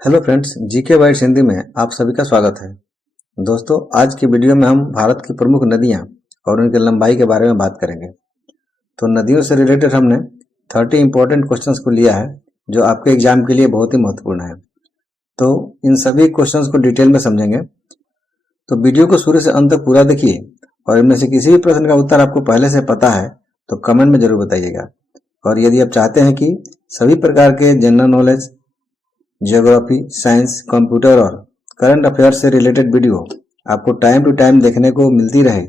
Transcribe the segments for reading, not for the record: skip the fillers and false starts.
Hello friends, GK bytes Hindi में आप सभी का स्वागत है। दोस्तों, आज की वीडियो में हम भारत की प्रमुख नदियां और उनकी लंबाई के बारे में बात करेंगे। तो नदियों से रिलेटेड हमने 30 इंपॉर्टेंट क्वेश्चंस को लिया है जो आपके एग्जाम के लिए बहुत ही महत्वपूर्ण है। तो इन सभी क्वेश्चंस को डिटेल में समझेंगे। तो वीडियो को शुरू से अंत तक पूरा देखिए और इनमें से किसी भी प्रश्न का उत्तर आपको पहले से पता है तो कमेंट में जरूर बताइएगा। और यदि आप चाहते हैं कि सभी प्रकार के general knowledge, geography, science, computer और करंट अफेयर से रिलेटेड वीडियो आपको टाइम टू टाइम देखने को मिलती रहे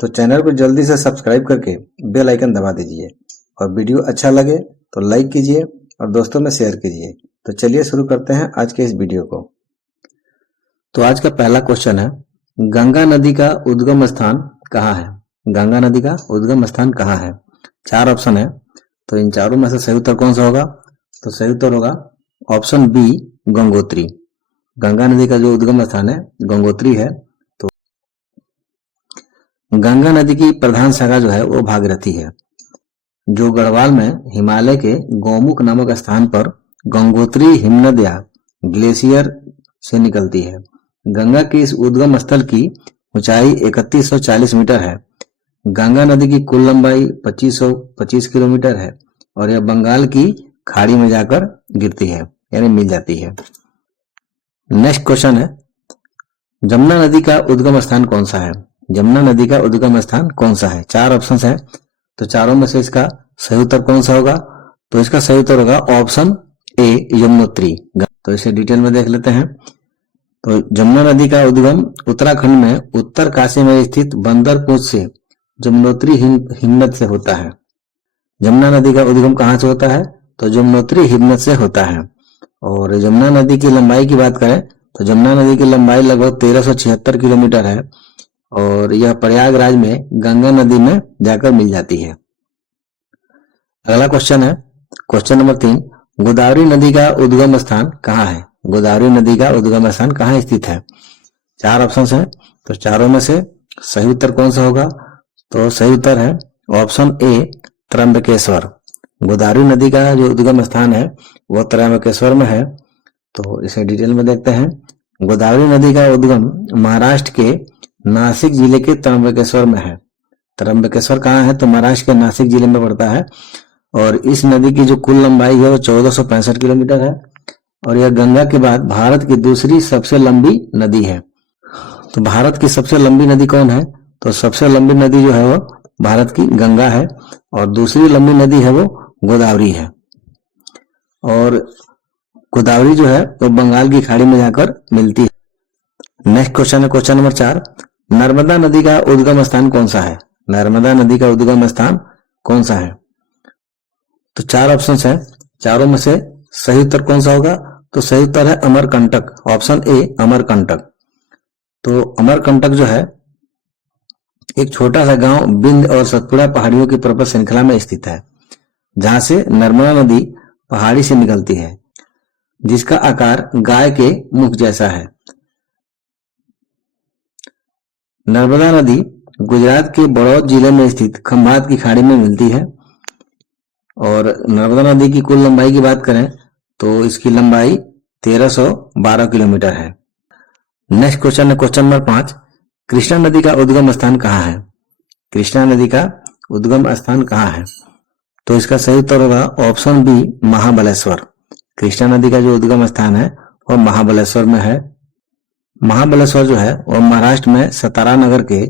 तो चैनल को जल्दी से सब्सक्राइब करके बेल आइकन दबा दीजिए और वीडियो अच्छा लगे तो लाइक कीजिए और दोस्तों में शेयर कीजिए। तो चलिए शुरू करते हैं आज के इस वीडियो को। तो आज का पहला क्वेश्चन है, गंगा नदी का उद्गम स्थान कहाँ है? गंगा नदी का उद्गम स्थान कहाँ है? 4 ऑप्शन है, तो इन चारों में से सही उत्तर कौन सा होगा? तो सही उत्तर होगा ऑप्शन बी, गंगोत्री। गंगा नदी का जो उद्गम स्थान है गंगोत्री है। तो गंगा नदी की प्रधान शाखा जो है वो भागीरथी है, जो गढ़वाल में हिमालय के गौमुख नामक स्थान पर गंगोत्री हिमनद या ग्लेशियर से निकलती है। गंगा के इस उद्गम स्थल की ऊंचाई 3140 मीटर है। गंगा नदी की कुल लंबाई 2525 किलोमीटर है और यह बंगाल की खाड़ी में जाकर गिरती है, यानी मिल जाती है। नेक्स्ट क्वेश्चन है, जमुना नदी का उद्गम स्थान कौन सा है? जमुना नदी का उद्गम स्थान कौन सा है? 4 ऑप्शन है, तो चारों में से इसका सही उत्तर कौन सा होगा? तो इसका सही उत्तर होगा ऑप्शन ए, यमुनोत्री। तो इसे डिटेल में देख लेते हैं। तो जमुना नदी का उद्गम उत्तराखंड में उत्तर काशी में स्थित बंदरपूंछ से यमुनोत्री हिमनद से होता है। जमुना नदी का उद्गम कहाँ से होता है? तो यमुनोत्री हिमनद से होता है। और जमुना नदी की लंबाई की बात करें तो जमुना नदी की लंबाई लगभग 1376 किलोमीटर है और यह प्रयागराज में गंगा नदी में जाकर मिल जाती है। अगला क्वेश्चन है, क्वेश्चन नंबर 3, गोदावरी नदी का उद्गम स्थान कहाँ है? गोदावरी नदी का उद्गम स्थान कहाँ स्थित है? 4 ऑप्शन है, तो चारों में से सही उत्तर कौन सा होगा? तो सही उत्तर है ऑप्शन ए, त्र्यंबकेश्वर। गोदावरी नदी का जो उद्गम स्थान है वह त्र्यंबकेश्वर में है। तो इसे डिटेल में देखते हैं। गोदावरी नदी का उद्गम महाराष्ट्र के नासिक जिले के त्र्यंबकेश्वर में है। त्र्यंबकेश्वर कहाँ है? तो महाराष्ट्र के नासिक जिले में पड़ता है और इस नदी की जो कुल लंबाई है वो 1465 किलोमीटर है और यह गंगा के बाद भारत की दूसरी सबसे लंबी नदी है। तो भारत की सबसे लंबी नदी कौन है? तो सबसे लंबी नदी जो है वो भारत की गंगा है और दूसरी लंबी नदी है वो गोदावरी है। और गोदावरी जो है वो बंगाल की खाड़ी में जाकर मिलती है। नेक्स्ट क्वेश्चन है, क्वेश्चन नंबर 4, नर्मदा नदी का उद्गम स्थान कौन सा है? नर्मदा नदी का उद्गम स्थान कौन सा है? तो 4 ऑप्शन है, चारों में से सही उत्तर कौन सा होगा? तो सही उत्तर है अमरकंटक, ऑप्शन ए, अमरकंटक। तो अमरकंटक जो है एक छोटा सा गांव बिंद और सतपुड़ा पहाड़ियों की पर्वत श्रृंखला में स्थित है, जहां से नर्मदा नदी पहाड़ी से निकलती है, जिसका आकार गाय के मुख जैसा है। नर्मदा नदी गुजरात के बड़ौद जिले में स्थित खंभात की खाड़ी में मिलती है और नर्मदा नदी की कुल लंबाई की बात करें तो इसकी लंबाई 1312 किलोमीटर है। नेक्स्ट क्वेश्चन है, क्वेश्चन नंबर 5, कृष्णा नदी का उद्गम स्थान कहाँ है? कृष्णा नदी का उद्गम स्थान कहाँ है? तो इसका सही उत्तर होगा ऑप्शन बी, महाबलेश्वर। कृष्णा नदी का जो उद्गम स्थान है वह महाबलेश्वर में है। महाबलेश्वर जो है वह महाराष्ट्र में सतारा नगर के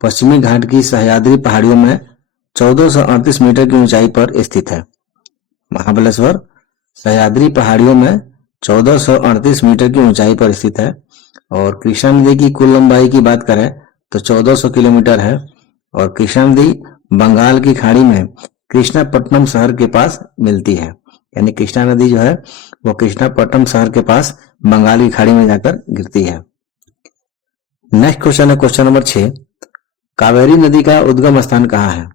पश्चिमी घाट की सह्याद्री पहाड़ियों में 1438 मीटर की ऊंचाई पर स्थित है। महाबलेश्वर सह्याद्री पहाड़ियों में 1438 मीटर की ऊंचाई पर स्थित है और कृष्णा नदी की कुल लंबाई की बात करें तो 1400 किलोमीटर है और कृष्णा नदी बंगाल की खाड़ी में कृष्णापट्टनम शहर के पास मिलती है, यानी कृष्णा नदी जो है वो कृष्णापट्टनम शहर के पास बंगाल की खाड़ी में जाकर गिरती है। नेक्स्ट क्वेश्चन है, क्वेश्चन नंबर 6, कावेरी नदी का उद्गम स्थान कहाँ है?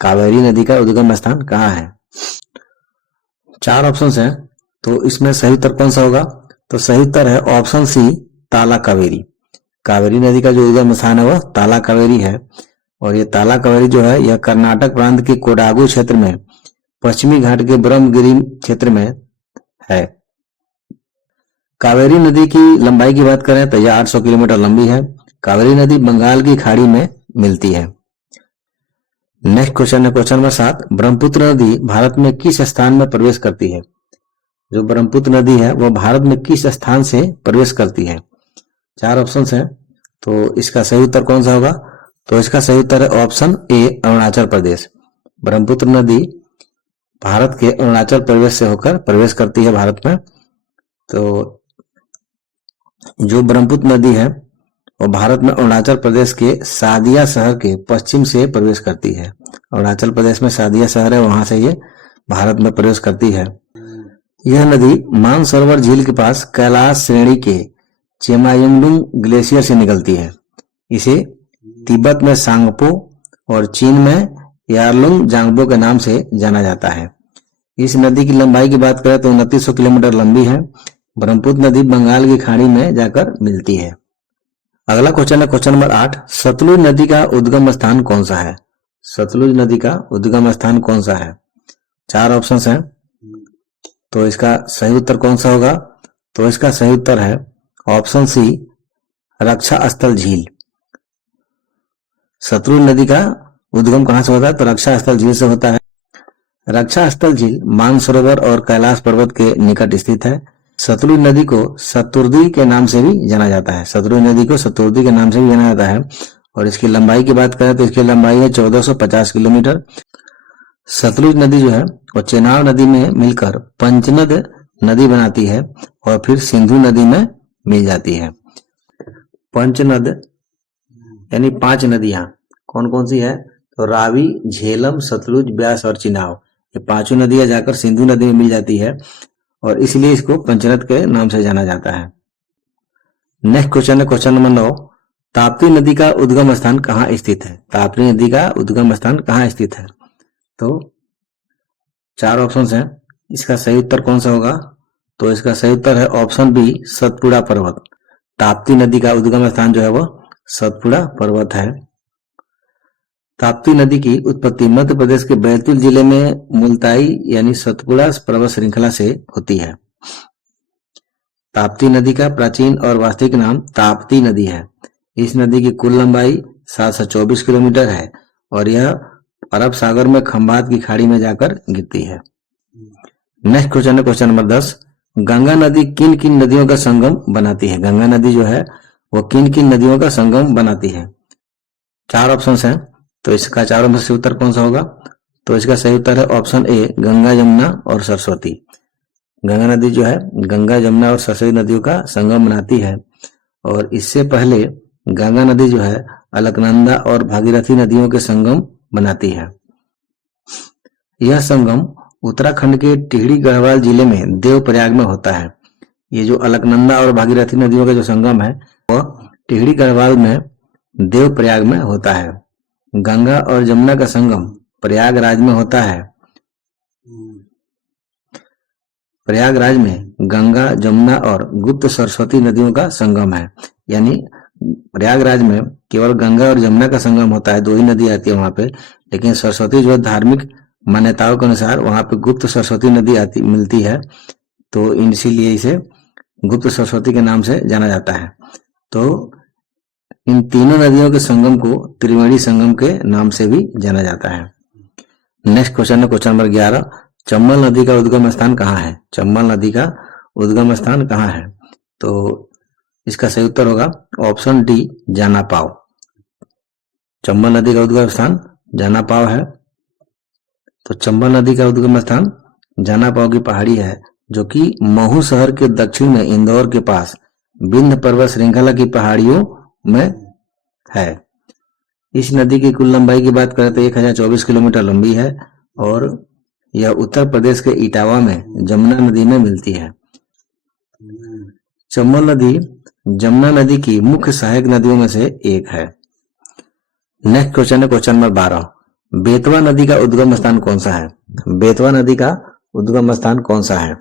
कावेरी नदी का उद्गम स्थान कहाँ है? 4 ऑप्शन है, तो इसमें सही उत्तर कौन सा होगा? तो सही उत्तर है ऑप्शन सी, ताला कावेरी। कावेरी नदी का जो उद्गम स्थान है वह ताला कावेरी है और ये ताला कावेरी जो है यह कर्नाटक प्रांत के कोडागु क्षेत्र में पश्चिमी घाट के ब्रह्मगिरी क्षेत्र में है। कावेरी नदी की लंबाई की बात करें तो यह 800 किलोमीटर लंबी है। कावेरी नदी बंगाल की खाड़ी में मिलती है। नेक्स्ट क्वेश्चन है क्वेश्चन नंबर 7। ब्रह्मपुत्र नदी भारत में किस स्थान में प्रवेश करती है? जो ब्रह्मपुत्र नदी है वह भारत में किस स्थान से प्रवेश करती है? 4 ऑप्शन है, तो इसका सही उत्तर कौन सा होगा? तो इसका सही उत्तर है ऑप्शन ए, अरुणाचल प्रदेश। ब्रह्मपुत्र नदी भारत के अरुणाचल प्रदेश से होकर प्रवेश करती है भारत में। तो जो ब्रह्मपुत्र नदी है वो भारत में अरुणाचल प्रदेश के सादिया शहर के पश्चिम से प्रवेश करती है। अरुणाचल प्रदेश में सादिया शहर है, वहां से ये भारत में प्रवेश करती है। यह नदी मानसरोवर झील के पास कैलाश श्रेणी के चेमायुंगडुंग ग्लेशियर से निकलती है। इसे तिब्बत में सांगपो और चीन में यारलुंग जांगबो के नाम से जाना जाता है। इस नदी की लंबाई की बात करें तो 2900 किलोमीटर लंबी है। ब्रह्मपुत्र नदी बंगाल की खाड़ी में जाकर मिलती है। अगला क्वेश्चन है क्वेश्चन नंबर 8। सतलुज नदी का उद्गम स्थान कौन सा है? सतलुज नदी का उद्गम स्थान कौन सा है? 4 ऑप्शन हैं, तो इसका सही उत्तर कौन सा होगा? तो इसका सही उत्तर है ऑप्शन सी, रक्षा स्थल झील। सतलुज नदी का उद्गम कहां से होता है? तो रक्षा स्थल झील से होता है। रक्षा स्थल झील मानसरोवर और कैलाश पर्वत के निकट स्थित है। सतलुज नदी को सतुर्दी के नाम से भी जाना जाता है। सतलुज नदी को सतुर्दी के नाम से भी जाना जाता है। और इसकी लंबाई की बात करें तो इसकी लंबाई है 1450 किलोमीटर। सतलुज नदी जो है वो चेनाब नदी में मिलकर पंचनद नदी बनाती है और फिर सिंधु नदी में मिल जाती है। पंचनद यानी 5 नदियां कौन कौन सी है? तो रावी, झेलम, सतलुज, ब्यास और चिनाब, ये 5 नदियां जाकर सिंधु नदी में मिल जाती है और इसलिए इसको पंचनद के नाम से जाना जाता है। नेक्स्ट क्वेश्चन है क्वेश्चन नंबर 9। ताप्ती नदी का उद्गम स्थान कहाँ स्थित है? ताप्ती नदी का उद्गम स्थान कहाँ स्थित है? तो 4 ऑप्शन हैं, इसका सही उत्तर कौन सा होगा? तो इसका सही उत्तर है ऑप्शन बी, सतपुड़ा पर्वत। ताप्ती नदी का उद्गम स्थान जो है वो सतपुड़ा पर्वत है। ताप्ती नदी की उत्पत्ति मध्य प्रदेश के बैतूल जिले में मुल्ताई यानी सतपुड़ा पर्वत श्रृंखला से होती है। ताप्ती नदी का प्राचीन और वास्तविक नाम ताप्ती नदी है। इस नदी की कुल लंबाई 724 किलोमीटर है और यह अरब सागर में खंभात की खाड़ी में जाकर गिरती है। नेक्स्ट क्वेश्चन है क्वेश्चन नंबर 10। गंगा नदी किन किन नदियों का संगम बनाती है? गंगा नदी जो है वो किन किन नदियों का संगम बनाती है? 4 ऑप्शन हैं, तो इसका चारों में से उत्तर कौन सा होगा? तो इसका सही उत्तर है ऑप्शन ए, गंगा, यमुना और सरस्वती। गंगा नदी जो है गंगा, यमुना और सरस्वती नदियों का संगम बनाती है और इससे पहले गंगा नदी जो है अलकनंदा और भागीरथी नदियों के संगम बनाती है। यह संगम उत्तराखंड के टिहरी गढ़वाल जिले में देवप्रयाग में होता है। ये जो अलकनंदा और भागीरथी नदियों का जो संगम है वह टिहरी गढ़वाल में देवप्रयाग में होता है। गंगा और यमुना का संगम प्रयागराज में होता है। प्रयागराज में गंगा, यमुना और गुप्त सरस्वती नदियों का संगम है। यानी प्रयागराज में केवल गंगा और यमुना का संगम होता है, 2 ही नदी आती है वहां पे, लेकिन सरस्वती जो है धार्मिक मान्यताओं के अनुसार वहां पे गुप्त सरस्वती नदी आती मिलती है, तो इसीलिए इसे गुप्त सरस्वती के नाम से जाना जाता है। तो इन तीनों नदियों के संगम को त्रिवेणी संगम के नाम से भी जाना जाता है। नेक्स्ट क्वेश्चन है क्वेश्चन नंबर 11। चंबल नदी का उद्गम स्थान कहाँ है? चंबल नदी का उद्गम स्थान कहाँ है? तो इसका सही उत्तर होगा ऑप्शन डी, जानापाव। चंबल नदी का उद्गम स्थान जानापाव है। तो चंबल नदी का उद्गम स्थान जानापाव की पहाड़ी है जो कि महू शहर के दक्षिण में इंदौर के पास विंध्य पर्वत श्रृंखला की पहाड़ियों में है। इस नदी की कुल लंबाई की बात करें तो 1024 किलोमीटर लंबी है और यह उत्तर प्रदेश के इटावा में जमुना नदी में मिलती है। चंबल नदी जमुना नदी की मुख्य सहायक नदियों में से एक है। नेक्स्ट क्वेश्चन है क्वेश्चन नंबर 12। बेतवा नदी का उद्गम स्थान कौन सा है? बेतवा नदी का उद्गम स्थान कौन सा है?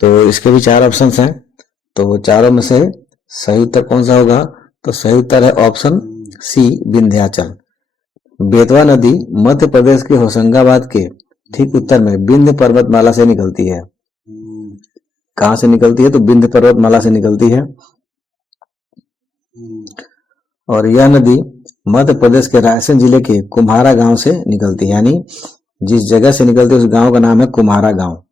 तो इसके भी 4 ऑप्शन हैं, तो चारों में से सही उत्तर कौन सा होगा? तो सही उत्तर है ऑप्शन सी, विंध्याचल। बेतवा नदी मध्य प्रदेश के होशंगाबाद के ठीक उत्तर में विंध्य पर्वतमाला से निकलती है। कहाँ से निकलती है? तो विंध्य पर्वतमाला से निकलती है। और यह नदी मध्य प्रदेश के रायसेन जिले के कुम्हारा गांव से निकलती है, यानी जिस जगह से निकलती है उस गांव का नाम है कुम्हारा गांव।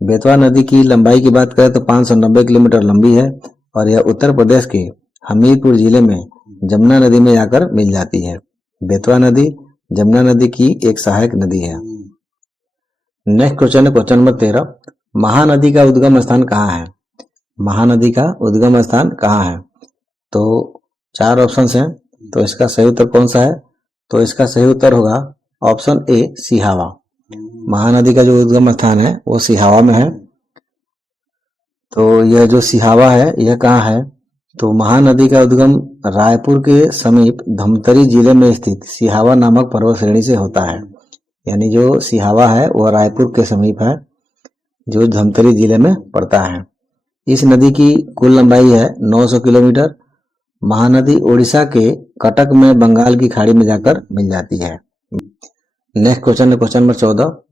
बेतवा नदी की लंबाई की बात करें तो 590 किलोमीटर लंबी है और यह उत्तर प्रदेश के हमीरपुर जिले में जमुना नदी में जाकर मिल जाती है। बेतवा नदी जमुना नदी की एक सहायक नदी है। नेक्स्ट क्वेश्चन है क्वेश्चन नंबर 13। महानदी का उद्गम स्थान कहाँ है? महानदी का उद्गम स्थान कहाँ है? तो 4 ऑप्शंस हैं, तो इसका सही उत्तर कौन सा है? तो इसका सही उत्तर होगा ऑप्शन ए सिहावा। महानदी का जो उद्गम स्थान है वो सिहावा में है। तो यह जो सिहावा है यह कहाँ है? तो महानदी का उद्गम रायपुर के समीप धमतरी जिले में स्थित सिहावा नामक पर्वत श्रेणी से होता है। यानी जो सिहावा है वह रायपुर के समीप है, जो धमतरी जिले में पड़ता है। इस नदी की कुल लंबाई है 900 किलोमीटर। महानदी उड़ीसा के कटक में बंगाल की खाड़ी में जाकर मिल जाती है। नेक्स्ट क्वेश्चन है क्वेश्चन नंबर 14।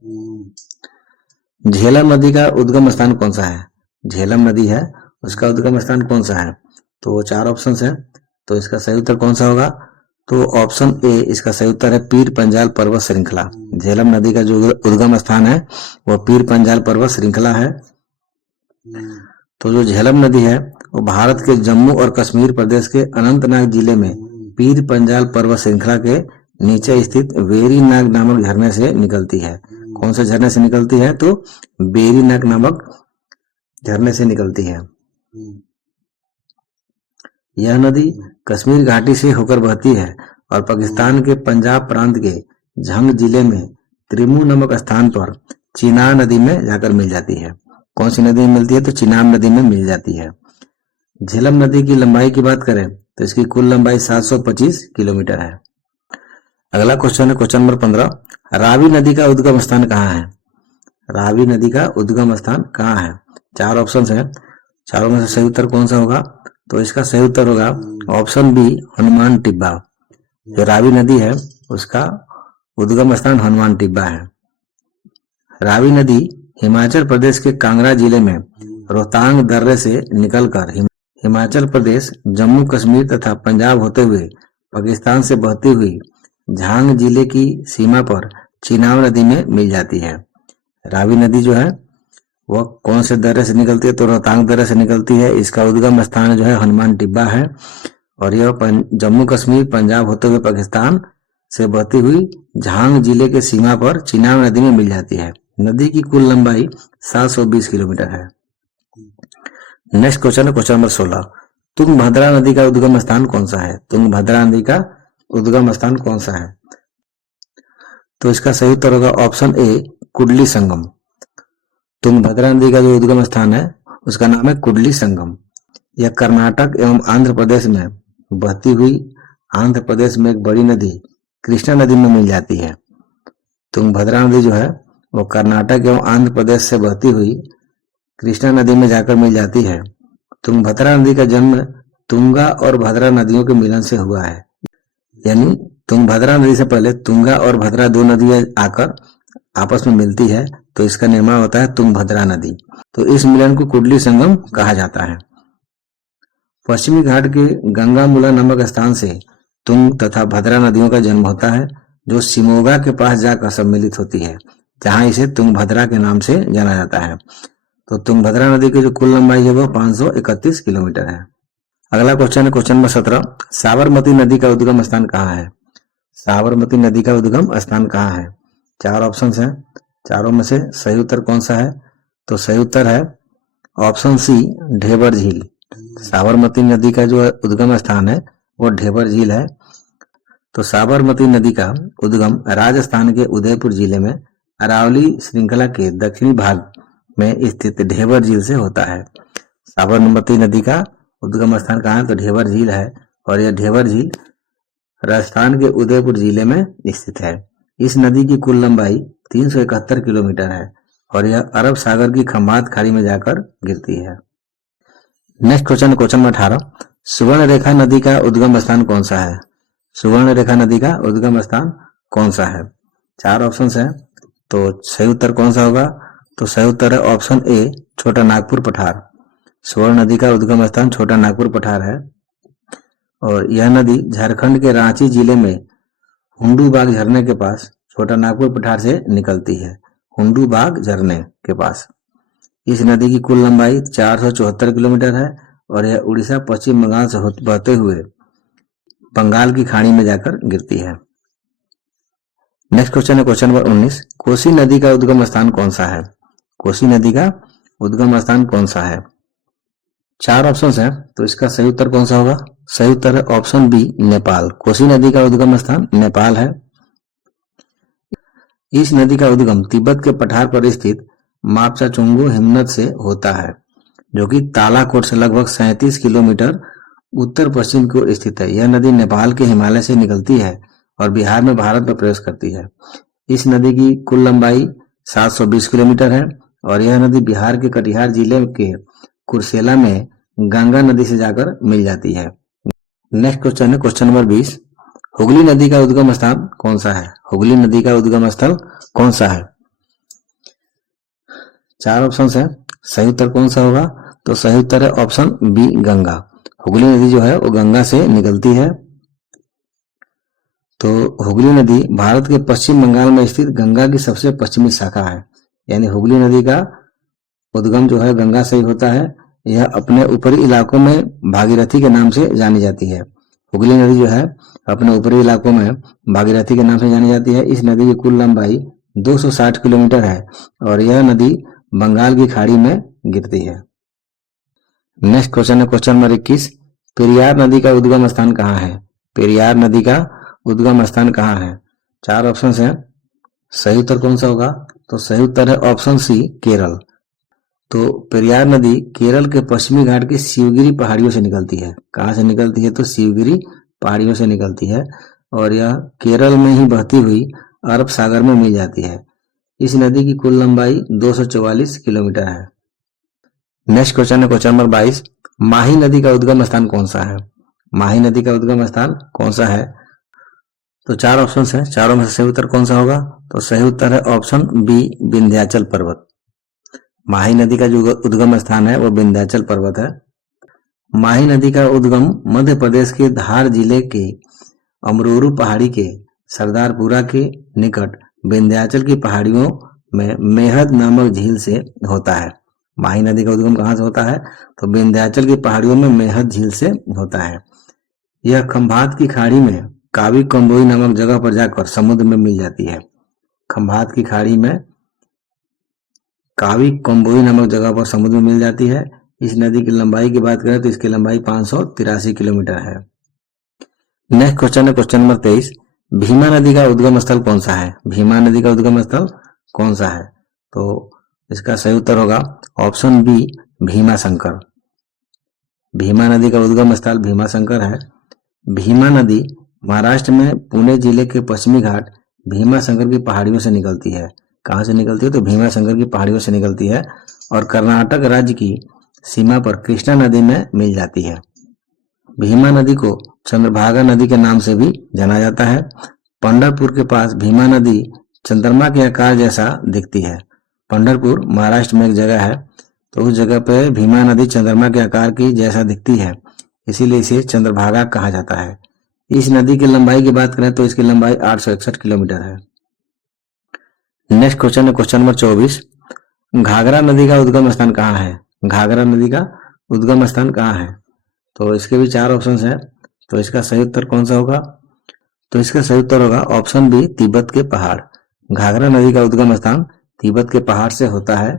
झेलम नदी का उद्गम स्थान कौन सा है? झेलम नदी है उसका उद्गम स्थान कौन सा है? तो 4 ऑप्शंस है, तो इसका सही उत्तर कौन सा होगा? तो ऑप्शन ए इसका सही उत्तर है पीर पंजाल पर्वत श्रृंखला। झेलम नदी का जो उद्गम स्थान है वह पीर पंजाल पर्वत श्रृंखला है। तो जो झेलम नदी है वो भारत के जम्मू और कश्मीर प्रदेश के अनंतनाग जिले में पीर पंजाल पर्वत श्रृंखला के नीचे स्थित वेरी नाग नामक झरने से निकलती है। कौन से झरने से निकलती है? तो बेरी नाग नामक झरने से निकलती है। यह नदी कश्मीर घाटी से होकर बहती है और पाकिस्तान के पंजाब प्रांत के झंग जिले में त्रिमू नामक स्थान पर चिनाब नदी में जाकर मिल जाती है। कौन सी नदी में मिलती है? तो चिनाब नदी में मिल जाती है। झेलम नदी की लंबाई की बात करें तो इसकी कुल लंबाई 725 किलोमीटर है। अगला क्वेश्चन है क्वेश्चन नंबर 15। रावी नदी का उद्गम स्थान कहाँ है? रावी नदी का उद्गम स्थान कहाँ है? 4 ऑप्शन है, चारों में से सही उत्तर कौन सा होगा? तो इसका सही उत्तर होगा ऑप्शन बी हनुमान टिब्बा। जो रावी नदी है उसका उद्गम स्थान हनुमान टिब्बा है। रावी नदी हिमाचल प्रदेश के कांगड़ा जिले में रोहतांग दर्रे से निकलकर हिमाचल प्रदेश, जम्मू कश्मीर तथा पंजाब होते हुए पाकिस्तान से बहती हुई झांग जिले की सीमा पर चिनाब नदी में मिल जाती है। रावी नदी जो है वह कौन से दर्रे से निकलती है? तो रोहतांग दर्रे से निकलती है। इसका उद्गम स्थान जो है हनुमान टिब्बा है और यह जम्मू कश्मीर पंजाब होते हुए पाकिस्तान से बहती हुई झांग जिले के सीमा पर चिनाब नदी में मिल जाती है। नदी की कुल लंबाई 720 किलोमीटर है। नेक्स्ट क्वेश्चन है क्वेश्चन नंबर 16। तुंगभद्रा नदी का उद्गम स्थान कौन सा है? तुंगभद्रा नदी का उद्गम स्थान कौन सा है? तो इसका सही उत्तर होगा ऑप्शन ए कुडली संगम। तुंगभद्रा नदी का जो उद्गम स्थान है उसका नाम है कुडली संगम। यह कर्नाटक एवं आंध्र प्रदेश में बहती हुई आंध्र प्रदेश में एक बड़ी नदी कृष्णा नदी में मिल जाती है। तुंगभद्रा नदी जो है वो कर्नाटक एवं आंध्र प्रदेश से बहती हुई कृष्णा नदी में जाकर मिल जाती है। तुंगभद्रा नदी का जन्म तुंगा और भद्रा नदियों के मिलन से हुआ है। यानी तुंगभद्रा नदी से पहले तुंगा और भद्रा दो नदियां आकर आपस में मिलती है तो इसका निर्माण होता है तुंगभद्रा नदी। तो इस मिलन को कुडली संगम कहा जाता है। पश्चिमी घाट के गंगामुला नामक स्थान से तुंग तथा भद्रा नदियों का जन्म होता है, जो शिमोगा के पास जाकर सम्मिलित होती है, जहां इसे तुंगभद्रा के नाम से जाना जाता है। तो तुंगभद्रा नदी की जो कुल लंबाई है वो 531 किलोमीटर है। अगला क्वेश्चन है क्वेश्चन नंबर 17। साबरमती नदी का उद्गम स्थान कहाँ है? साबरमती नदी का उद्गम स्थान कहाँ है? 4 ऑप्शन है, चारों में से सही उत्तर कौन सा है? तो सही उत्तर है ऑप्शन सी ढेबर झील। साबरमती नदी का जो उद्गम स्थान है वो ढेबर झील है। तो साबरमती नदी का उद्गम राजस्थान के उदयपुर जिले में अरावली श्रृंखला के दक्षिणी भाग में स्थित ढेबर झील से होता है। साबरमती नदी का उद्गम स्थान कहाँ है? तो ढेबर झील है और यह ढेबर झील राजस्थान के उदयपुर जिले में स्थित है। इस नदी की कुल लंबाई 371 किलोमीटर है और यह अरब सागर की खंबात खाड़ी में जाकर गिरती है। Next question number 18। सुवर्ण रेखा नदी का उद्गम स्थान कौन सा है? सुवर्ण रेखा नदी का उद्गम स्थान कौन सा है? 4 ऑप्शन है, तो सही उत्तर कौन सा होगा? तो सही उत्तर है ऑप्शन ए छोटा नागपुर पठार। स्वर्ण नदी का उद्गम स्थान छोटा नागपुर पठार है और यह नदी झारखंड के रांची जिले में हुंडू बाग झरने के पास छोटा नागपुर पठार से निकलती है। हुंडू बाग झरने के पास। इस नदी की कुल लंबाई 474 किलोमीटर है और यह उड़ीसा पश्चिम बंगाल से बहते हुए बंगाल की खाड़ी में जाकर गिरती है। नेक्स्ट क्वेश्चन है क्वेश्चन नंबर 19। कोसी नदी का उद्गम स्थान कौन सा है? कोसी नदी का उद्गम स्थान कौन सा है? 4 ऑप्शन है, तो इसका सही उत्तर कौन सा होगा? सही उत्तर है ऑप्शन बी नेपाल। कोसी नदी का उद्गम स्थान नेपाल है। इस नदी का उद्गम तिब्बत के पठार पर स्थित मापसाचुंगो हिमनद से होता है, जो कि तालाकोट से लगभग 37 किलोमीटर उत्तर पश्चिम की ओर स्थित है। यह नदी नेपाल के हिमालय से निकलती है और बिहार में भारत में प्रवेश करती है। इस नदी की कुल लंबाई 720 किलोमीटर है और यह नदी बिहार के कटिहार जिले के कुर्सेला में गंगा नदी से जाकर मिल जाती है। नेक्स्ट क्वेश्चन है क्वेश्चन नंबर 20। हुगली नदी का उद्गम स्थान कौन सा है? हुगली नदी का उद्गम स्थल कौन सा है? 4 ऑप्शन है, सही उत्तर कौन सा होगा? तो सही उत्तर है ऑप्शन बी गंगा। हुगली नदी जो है वो गंगा से निकलती है। तो हुगली नदी भारत के पश्चिम बंगाल में स्थित गंगा की सबसे पश्चिमी शाखा है। यानी हुगली नदी का उद्गम जो है गंगा से ही होता है। यह अपने ऊपरी इलाकों में भागीरथी के नाम से जानी जाती है। हुगली नदी जो है अपने ऊपरी इलाकों में भागीरथी के नाम से जानी जाती है। इस नदी की कुल लंबाई 260 किलोमीटर है और यह नदी बंगाल की खाड़ी में गिरती है। नेक्स्ट क्वेश्चन है क्वेश्चन नंबर 21। पेरियार नदी का उद्गम स्थान कहाँ है? पेरियार नदी का उद्गम स्थान कहाँ है? 4 ऑप्शन है, सही उत्तर कौन सा होगा? तो सही उत्तर है ऑप्शन सी केरल। तो पेरियार नदी केरल के पश्चिमी घाट की शिवगिरी पहाड़ियों से निकलती है। कहाँ से निकलती है? तो शिवगिरी पहाड़ियों से निकलती है और यह केरल में ही बहती हुई अरब सागर में मिल जाती है। इस नदी की कुल लंबाई 244 किलोमीटर है। नेक्स्ट क्वेश्चन है क्वेश्चन नंबर 22। माही नदी का उद्गम स्थान कौन सा है? माही नदी का उद्गम स्थान कौन सा है? तो 4 ऑप्शन है, चारों में से सही उत्तर कौन सा होगा? तो सही उत्तर है ऑप्शन बी विंध्याचल पर्वत। माही नदी का जो उद्गम स्थान है वो विंध्याचल पर्वत है। माही नदी का उद्गम मध्य प्रदेश के धार जिले के अमरूरू पहाड़ी के सरदारपुरा के निकट विंध्याचल की पहाड़ियों में मेहद नामक झील से होता है। माही नदी का उद्गम कहाँ से होता है? तो विंध्याचल की पहाड़ियों में मेहद झील से होता है। यह खंभात की खाड़ी में कावी कंबोई नामक जगह पर जाकर समुद्र में मिल जाती है। खंभात की खाड़ी में कावी कंबोई नामक जगह पर समुद्र में मिल जाती है। इस नदी की लंबाई की बात करें तो इसकी लंबाई 583 किलोमीटर है। नेक्स्ट क्वेश्चन है क्वेश्चन नंबर 23। भीमा नदी का उद्गम स्थल कौन सा है? भीमा नदी का उद्गम स्थल कौन सा है? तो इसका सही उत्तर होगा ऑप्शन बी भीमा शंकर। भीमा नदी का उद्गम स्थल भीमा शंकर है। भीमा नदी महाराष्ट्र में पुणे जिले के पश्चिमी घाट भीमा शंकर की पहाड़ियों से निकलती है। कहाँ से निकलती है? तो भीमा शंकर की पहाड़ियों से निकलती है और कर्नाटक राज्य की सीमा पर कृष्णा नदी में मिल जाती है। भीमा नदी को चंद्रभागा नदी के नाम से भी जाना जाता है। पंढरपुर के पास भीमा नदी चंद्रमा के आकार जैसा दिखती है। पंढरपुर महाराष्ट्र में एक जगह है, तो उस जगह पे भीमा नदी चंद्रमा के आकार की जैसा दिखती है, इसीलिए इसे चंद्रभागा कहा जाता है। इस नदी की लंबाई की बात करें तो इसकी लंबाई 861 किलोमीटर है। नेक्स्ट क्वेश्चन है क्वेश्चन नंबर 24। घाघरा नदी का उद्गम स्थान कहाँ है? घाघरा नदी का उद्गम स्थान कहाँ है? तो इसके भी 4 ऑप्शन है, तो इसका सही उत्तर कौन सा होगा? तो इसका सही उत्तर होगा ऑप्शन बी तिब्बत के पहाड़। घाघरा नदी का उद्गम स्थान तिब्बत के पहाड़ से होता है।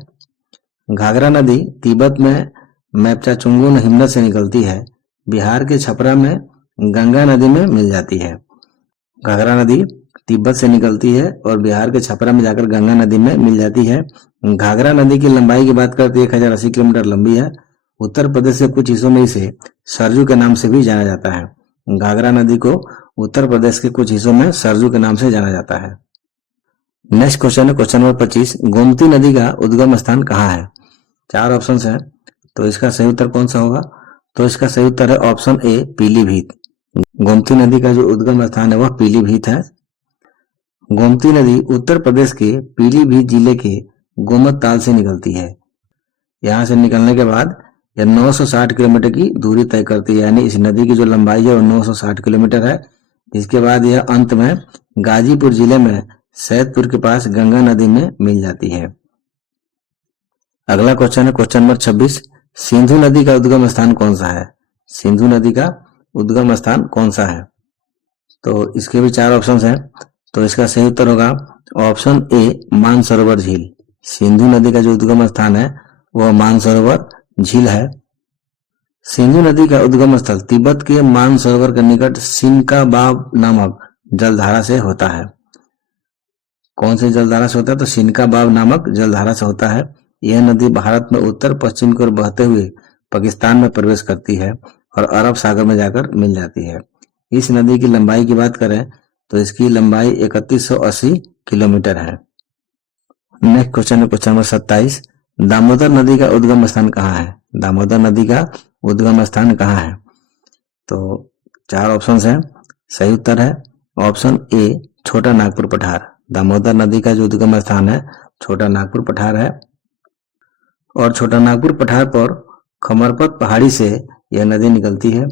घाघरा नदी तिब्बत में मैप्चाचुंगुन हिमनद से निकलती है। बिहार के छपरा में गंगा नदी में मिल जाती है। घाघरा नदी तिब्बत से निकलती है और बिहार के छपरा में जाकर गंगा नदी में मिल जाती है। घाघरा नदी की लंबाई की बात करते 1080 किलोमीटर लंबी है। उत्तर प्रदेश के कुछ हिस्सों में इसे सरजू के नाम से भी जाना जाता है। घाघरा नदी को उत्तर प्रदेश के कुछ हिस्सों में सरजू के नाम से जाना जाता है। नेक्स्ट क्वेश्चन है क्वेश्चन नंबर 25। गोमती नदी का उद्गम स्थान कहाँ है? 4 ऑप्शन है, तो इसका सही उत्तर कौन सा होगा? तो इसका सही उत्तर है ऑप्शन ए पीलीभीत। गोमती नदी का जो उद्गम स्थान है वह पीलीभीत है। गोमती नदी उत्तर प्रदेश के पीलीभीत जिले के गोमत ताल से निकलती है। यहाँ से निकलने के बाद यह 960 किलोमीटर की दूरी तय करती है, यानी इस नदी की जो लंबाई है वो 960 किलोमीटर है। जिसके बाद यह अंत में गाजीपुर जिले में सैदपुर के पास गंगा नदी में मिल जाती है। अगला क्वेश्चन है क्वेश्चन नंबर 26। सिंधु नदी का उद्गम स्थान कौन सा है? सिंधु नदी का उद्गम स्थान कौन सा है? तो इसके भी 4 ऑप्शंस हैं। तो इसका सही उत्तर होगा ऑप्शन ए, मानसरोवर झील। सिंधु नदी का जो उद्गम स्थान है वह मानसरोवर झील है। सिंधु नदी का उद्गम स्थल तिब्बत के मानसरोवर के निकट सिनकाबाब नामक जलधारा से होता है। कौन सी जलधारा से होता है? तो सिनकाबाब नामक जलधारा से होता है। यह नदी भारत में उत्तर पश्चिम की ओर बहते हुए पाकिस्तान में प्रवेश करती है और अरब सागर में जाकर मिल जाती है। इस नदी की लंबाई की बात करें तो इसकी लंबाई 3180 किलोमीटर है। नेक्स्ट क्वेश्चन है क्वेश्चन नंबर 27। दामोदर नदी का उद्गम स्थान कहाँ है? दामोदर नदी का उद्गम स्थान कहाँ है? तो 4 ऑप्शंस हैं। सही उत्तर है ऑप्शन ए, छोटा नागपुर पठार। दामोदर नदी का जो उद्गम स्थान है छोटा नागपुर पठार है और छोटा नागपुर पठार पर खमरपत पहाड़ी से यह नदी निकलती है।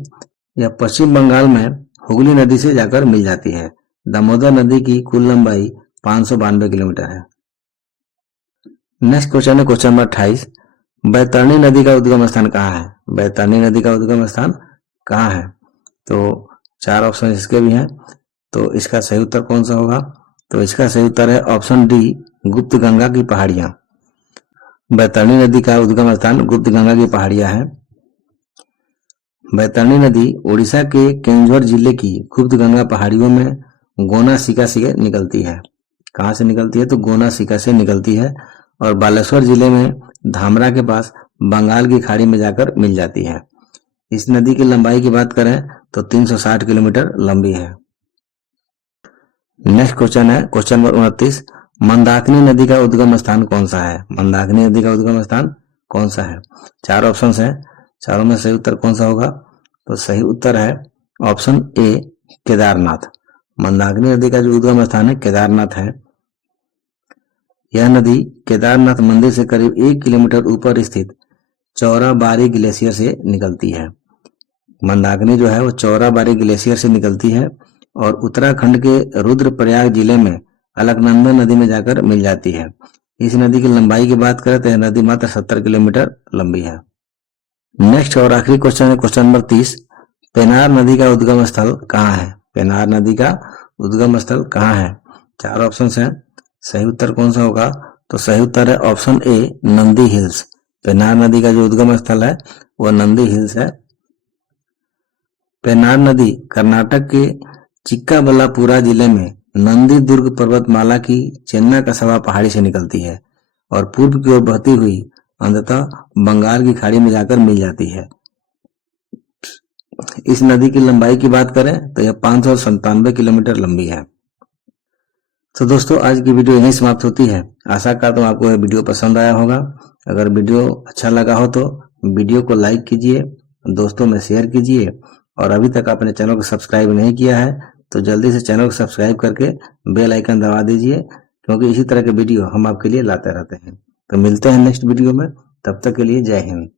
यह पश्चिम बंगाल में हुगली नदी से जाकर मिल जाती है। दामोदर नदी की कुल लंबाई 592 किलोमीटर है। नेक्स्ट क्वेश्चन है क्वेश्चन नंबर 28। बैतरणी नदी का उद्गम स्थान कहाँ है? बैतरणी नदी का उद्गम स्थान कहाँ है? तो 4 ऑप्शन इसके भी हैं। तो इसका सही उत्तर कौन सा होगा? तो इसका सही उत्तर है ऑप्शन डी, गुप्त गंगा की पहाड़ियां। बैतरणी नदी का उद्गम स्थान गुप्त गंगा की पहाड़ियां है। बैतरणी नदी उड़ीसा के केंझर जिले की गुप्त गंगा पहाड़ियों में गोनासिका से निकलती है। कहाँ से निकलती है? तो गोनासिका से निकलती है और बालेश्वर जिले में धामरा के पास बंगाल की खाड़ी में जाकर मिल जाती है। इस नदी की लंबाई की बात करें तो 360 किलोमीटर लंबी है। नेक्स्ट क्वेश्चन है क्वेश्चन नंबर 29। मंदाकिनी नदी का उद्गम स्थान कौन सा है? मंदाकिनी नदी का उद्गम स्थान कौन सा है? 4 ऑप्शंस हैं। चारों में सही उत्तर कौन सा होगा? तो सही उत्तर है ऑप्शन ए, केदारनाथ। मंदाकिनी नदी का जो उद्गम स्थान है केदारनाथ है। यह नदी केदारनाथ मंदिर से करीब 1 किलोमीटर ऊपर स्थित चौराबाड़ी ग्लेशियर से निकलती है। मंदाकिनी जो है वो चौराबाड़ी ग्लेशियर से निकलती है और उत्तराखंड के रुद्रप्रयाग जिले में अलकनंदा नदी में जाकर मिल जाती है। इस नदी की लंबाई की बात करें तो यह नदी मात्र 70 किलोमीटर लंबी है। नेक्स्ट और आखिरी क्वेश्चन है क्वेश्चन नंबर 30। पेनार नदी का उद्गम स्थल कहाँ है? पेनार नदी का उद्गम स्थल कहाँ है? 4 ऑप्शन हैं। सही उत्तर कौन सा होगा? तो सही उत्तर है option A, Nandi hills. Penner नदी का जो उद्गम स्थल है वह नंदी हिल्स है। पेनार नदी कर्नाटक के चिक्काबल्लापुरा जिले में नंदी दुर्ग पर्वतमाला की चेन्ना कसबा पहाड़ी से निकलती है और पूर्व की ओर बहती हुई अंततः बंगाल की खाड़ी में जाकर मिल जाती है। इस नदी की लंबाई की बात करें तो यह 597 किलोमीटर लंबी है। तो दोस्तों आज की वीडियो यहीं समाप्त होती है। आशा करता हूँ आपको यह वीडियो पसंद आया होगा। अगर वीडियो अच्छा लगा हो तो वीडियो को लाइक कीजिए, दोस्तों में शेयर कीजिए और अभी तक आपने चैनल को सब्सक्राइब नहीं किया है तो जल्दी से चैनल को सब्सक्राइब करके बेल आइकन दबा दीजिए, क्योंकि इसी तरह के वीडियो हम आपके लिए लाते रहते हैं। तो मिलते हैं नेक्स्ट वीडियो में, तब तक के लिए जय हिंद।